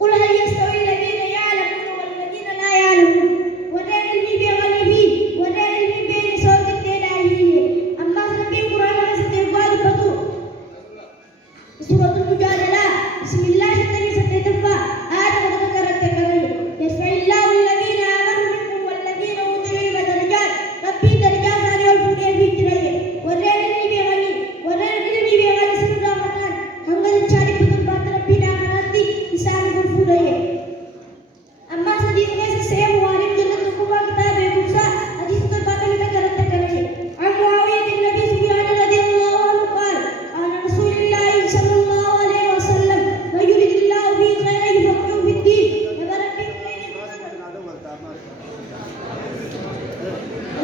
قل هل يستوي الذين يعلمون والذين لا يعلمون ورّان البيبي غني ورّان البيبي صوت التلاهي أما سنبي القرآن ستفعل بطو سورة المجادلة بسم الله ستتفى آدم وذكرت كذلك يرفع الله الذين آمنوا منكم والذين أوتوا العلم درجات ربي درجات أنا والفريق في جريه ورّان البيبي غني سندا مكان هنگل چاري بدن بات ربي نعمتي إسان بالفريق أما حديث में से मुआरिफ जन्नत को किताब है गुस्सा हदीस तो बातें में करत करेंगे عن معاوية بن أبي سفيان رضي الله عنه قال قال رسول الله صلى الله عليه وسلم ما يريد الله به خيرا يفقهه في الدين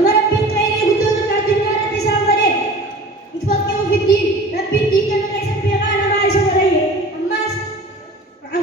وربي خير يقول لك الدنيا تساوره يفقهه في الدين ربي دين كان كيف بيغانا ما يسوره أما عن